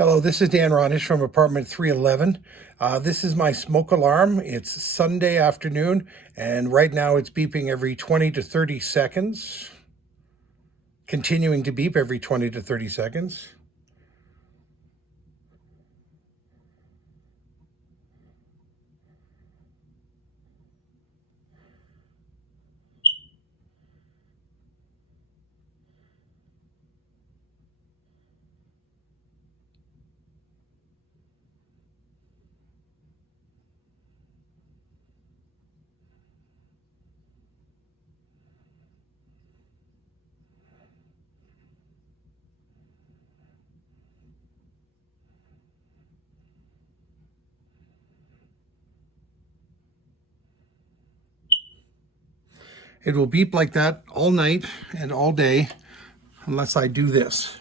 Hello, this is Dan Ronish from apartment 311. This is my smoke alarm. It's Sunday afternoon, and right now it's beeping every 20 to 30 seconds, continuing to beep every 20 to 30 seconds. It will beep like that all night and all day unless I do this.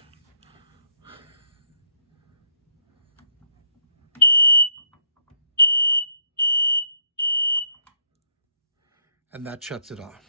And that shuts it off.